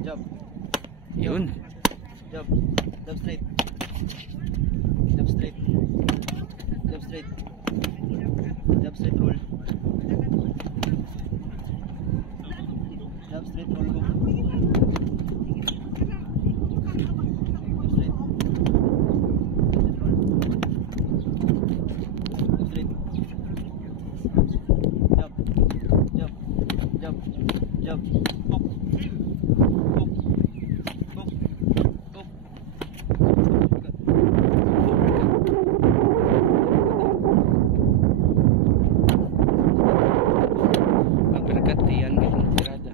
Jump. Yun. Jump. Jump straight. Jump straight. Jump straight. Jump straight roll. Jump straight roll go. Jump. Hook. Hook. Hook. Hook. Ang berkati yan ganyan tirada.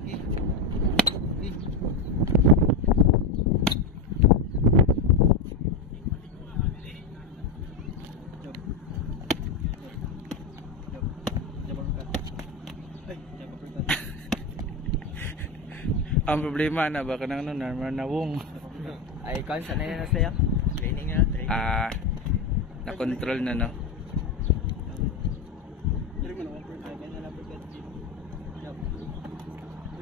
Ang problema na baka nang nawong. Ay, kan sana na saya. Training na, training. Na control na no. Dili mo na uppercut, kanya na uppercut. Jump.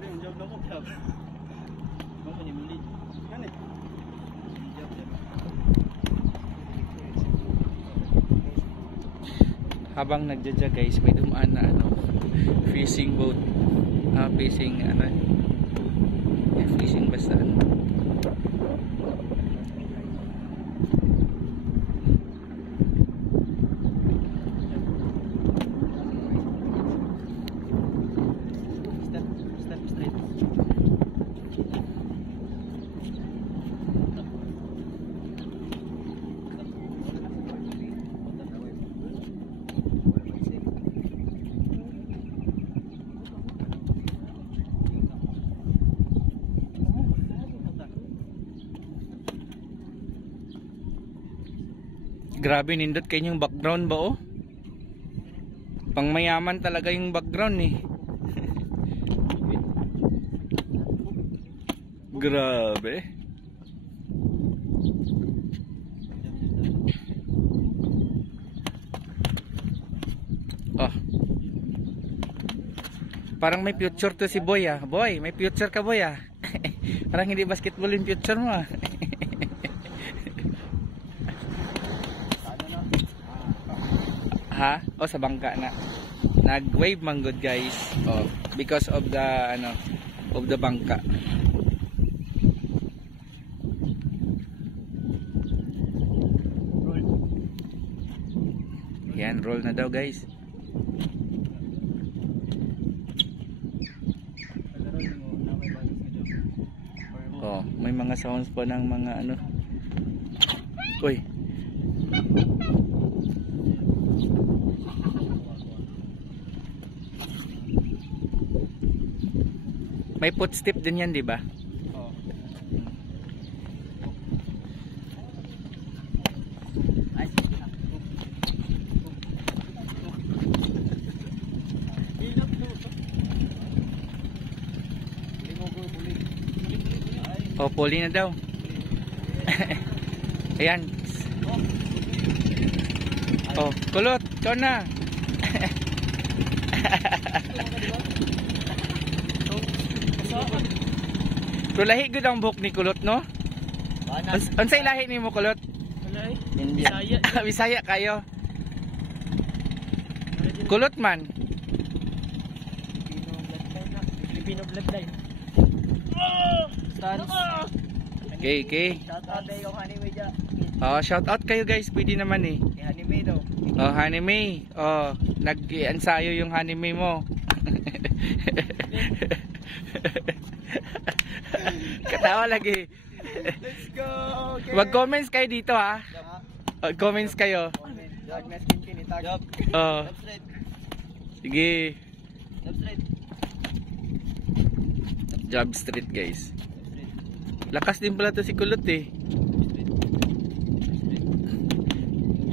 Dili mo jump na ko jump. Mo pa ni muli. Kani. Jump. Habang nagjaja guys, may dumaan na fishing boat. Fishing fishing basta Step straight. Grabe nindot kayo yung background ba oh? Pangmayaman talaga yung background eh. Grabe. Oh. Parang may future to si Boy ah. Boy, may future ka Boy ah. Parang hindi basketball yung future mo ah. Ha? O sa bangka na. Nag-wave man good guys. Oh, because of the of the bangka. Roll. Yan, roll na daw guys. Oh, may mga sounds pa ng mga Uy. May footstep din yan, di ba? Oo. Ay. Ilap mo. Oh, puli na daw. Ayan. Oh, kulot, ikaw na. Pero lahi gud ang buhok ni kulot no? Unsay lahi nimo kulot? Bisaya. Bisaya kayo. Kulot man. Filipino bloodline. Stans. Okay. Shout out tayo yung anime dyan. Oh, shout out kayo guys, pwede naman eh. Anime daw. Oh, anime. Oh, nag-ensayo yung anime mo. Katawa lagi. Let's go. Okay. Mag-comments kayo dito ha. Comments kayo. Jog na skin kin itag. Oh. Jump straight. Sige. Jump straight. Job street guys. Lakas din pala to si Kulot eh.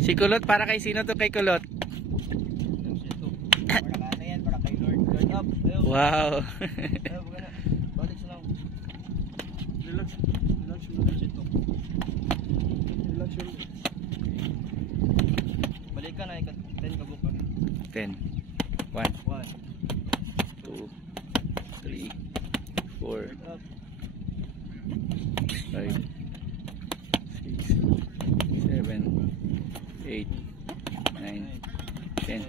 Si Kulot para kay sino to kay Kulot? Para kay Lord. Lord up. Wow. Balik sa lang. Relax mo na dito. Relax mo. Balik ka na, 10 ka buka. 10. 1, 2, 3, 4, 5, 6, 7, 8, 9, 10.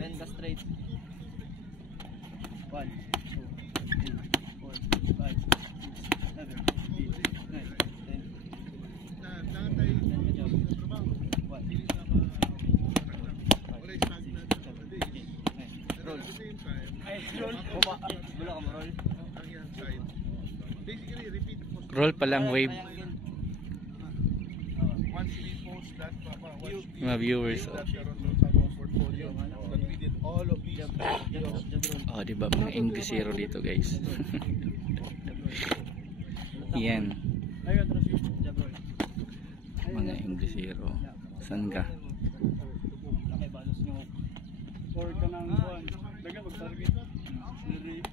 10 ka straight. 1, 2, 3, 4, 5, 6, 7, 8, 9, 10. 10 ka job. 1, 2, 3, 4, 5, 6, 7, 8, 9. Roll. Ay, roll. Wala ka mo roll. Basically, repeat post. Roll pa lang wave. Once we post that, once we Mga viewers. that karon sa our portfolio, that we did all of these videos. Oh, di ba mga Inglesero dito, guys? Yan. Ay, atras yung job roll. Mga Inglesero. Saan ka? Nakibalos nyo. Or ka ng buwan. Daga mag-target. Diri.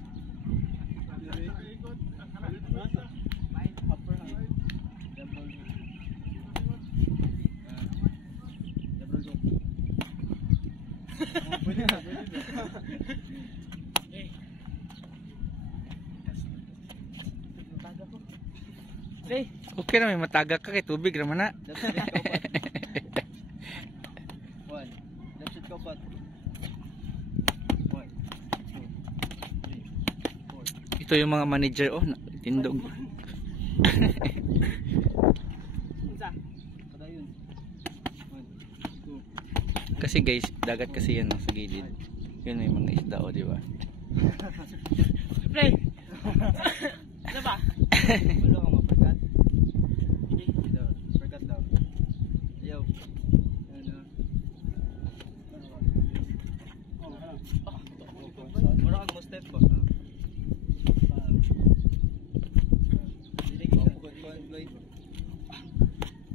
Upper hand. Job roll. Job roll. Pwede na. Hey! Okay na, may matagak ka kay tubig naman na. Left shoot kopat. 1. Left shoot kopat. 1, 2, 3, 4. Ito yung mga manager. Oh, tindog. Isa. Kada yun. 1, 2. Kasi guys, dagat kasi yan, no, sa gilid. Yun yung mga isda, oh, di ba? Play! Ano ba? Wala ka ma-percut. Percut daw. Yo. Mura kang mo step ba?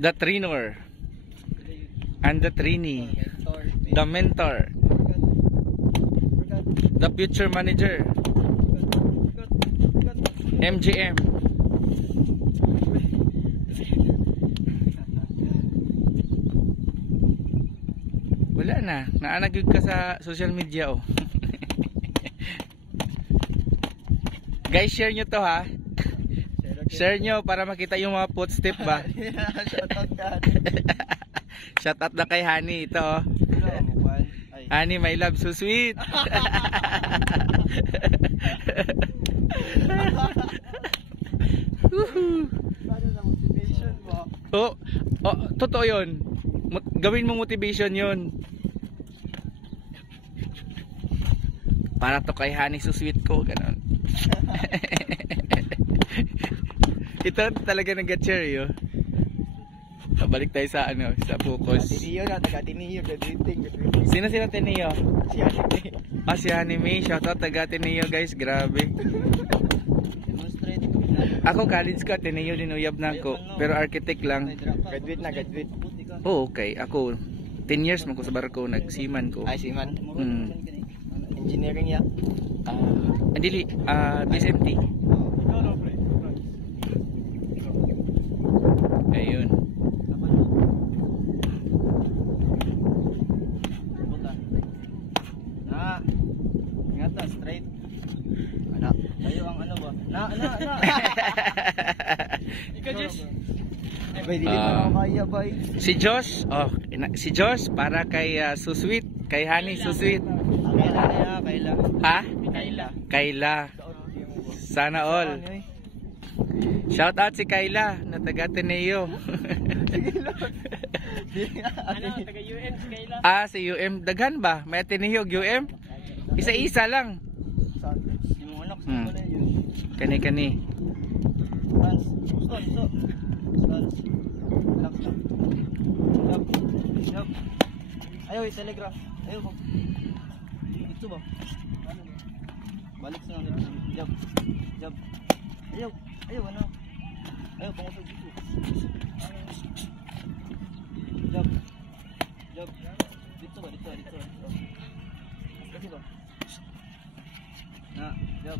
The trainer and the trainee, the mentor, the future manager, MGM. Wala na, naanagig ka sa social media, oh. Guys, share nyo to, ha. Share nyo para makita yung mga footstep ba. Shoutout ka. Shoutout na kay Honey, ito, oh. Honey, my love, so sweet. Paano na motivation mo? Oh, totoo yun. Gawin mo motivation yun. Para to kay Honey, so sweet ko, ganon. Ito talaga nag-cheer yun. Balik tayo sa ano, sa focus. Tiniyo na, taga-tiniyo, graduating. Sino Tineo? Si Anime. Ah, si Anime. Shoutout taga Tineo, guys. Grabe. Demonstrate. Ako college ko, Tineo din uyab na ako. Pero architect lang. Graduate na, graduate. Oh, okay. Ako 10 years man ko sa barko, nagsiman ko. Ay, si Man. Hmm. Engineering ya. Andili, BSMT. Ayun. Na. Ingatan, straight. Ana. Tayo ang ano ba? Na. Ikaw, Josh. Bay, dili pa ako kaya, bay. Si Josh, si Josh para kay Susweet, kay Honey Susweet. Kayla. Ha? Kayla. Kayla. Sana all. Shout out si Kayla na taga Ateneo. Ano, taga UM si Kayla? Si UM. Daghan ba? May Ateneo, UM? Isa-isa lang. Si mong anak, sa wala yun. Kani-kani. Stance. Stance. Relax lang. Yup. Ayaw, telegraph. Ayaw ko. Ito ba? Balik sa nga. Yup. Ayaw, ano? Ayaw, pangusog dito. Yup. Dito ba? Kasi ba? Na, yup.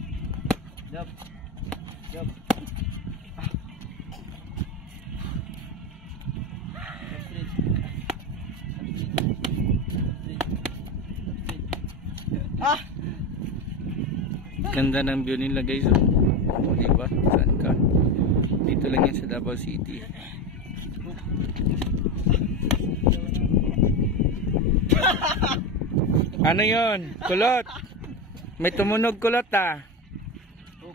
Ganda ng view nila, guys. Oh. O, diba? Saan ka? Dito lang yan sa Davao City. Ano yon? Kulot? May tumunog kulot ah. Yo.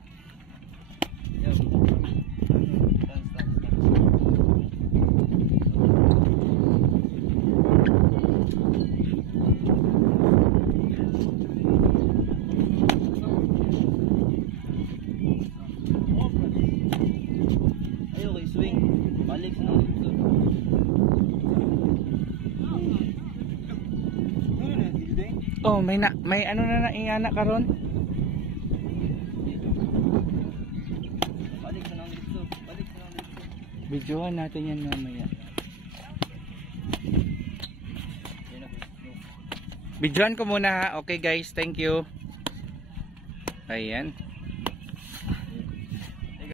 Ayaw kay swing. Balik sa nang dito. Oh, may ano na ingana karon? Balik sa nang dito. Balik sa nang dito. Videohan natin yan mamaya. Yan na. Videohan ko muna ha. Okay guys, thank you. Ayan.